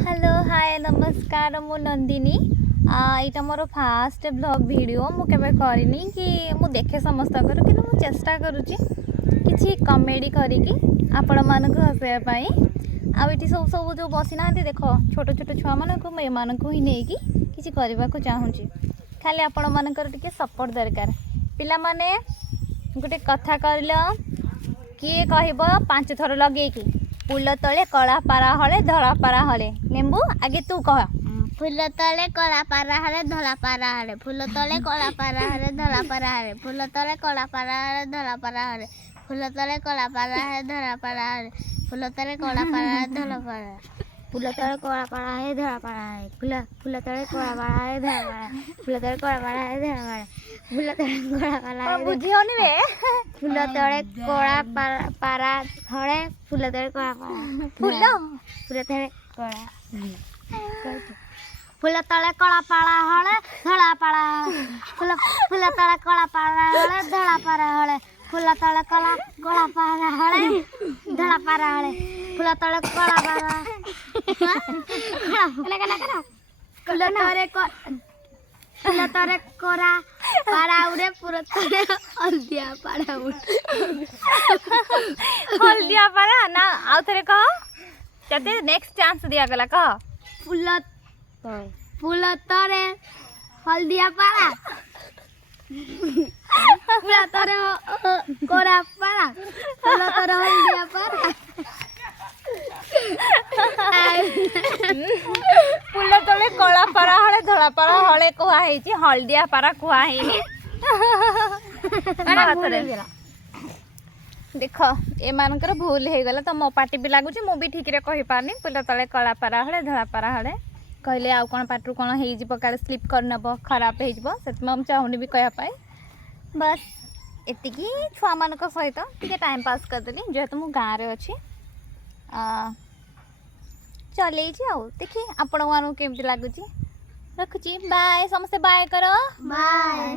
Hello hi नमस्कार मु नंदिनी यहाँ मोर फास्ट ब्लॉग वीडियो मु केबे करनी कि मु देखे समस्त कि मु चेष्टा करुच्ची किसी कमेडी करिकी आपण मानक हसैयापाई आठी सब सब जो बसी ना देख छोट छोट छुआ मानक एमानक ही नहीं किसी करने को चाहूँगी खाली आपण मानकर टिके सपोर्ट दरकार पिला माने गोटे कथा कहल किए कह 5 थर लगे कि फूल तले कला पारा हले धला पारा हले लेंबू आगे तू कह फूल तले कला पारा हले धला पारा हले फूल तले कला पारा हले धला पारा हले फूल तले कला पारा हले धला पारा हले फूल तले कला पारा हले धला पारा हले फूल तले कला पारा हले धला पारा फूल तले कला पारा हले धला पारा हले फूल तले कला पारा हले धला पारा फूल तले कला पारा हले धला पारा फूल तले कला पारा हले बुझियोनी रे फूल तले कला पारा हले फूल तले कला पारा फूल फूल तले कला फूल तले कला पारा हले धला पारा फूल तले कला पारा हले धला पारा हले फूल तले कला पारा हले धला पारा हले फूल तले कला पारा फूल तले कोरा पारा उड़े फूल तले हल्दिया पारा उड़े हल्दिया पारा ना आउ थरे कह तते नेक्स्ट चांस दिया गला कह फूल तले हल्दिया पारा फूल तले कोरा पारा फूल तले हल्दिया पारा फूल तले कला पारा हले धला पारा हले कुआ हेची हल्दिया पारा कुआ हेनी देख ए मानकर भूल हो गला तो मो पार्टी भी लगुच मु भी ठीक रे कहि पारनी फूल तले कला पारा हले धला पारा हले कहले आउ कौन पाटरू कौन हो काले स्लीप करनब खराब हो चाहूनी भी कहपाई बस एतिकी छुआ मान सहित टे टाइम पास करदेली जेहेतु मु गाँव रे अच्छी चल देखी आपण मानू केमती लगुच रखुची बाय समस्ते बाय कर बाय।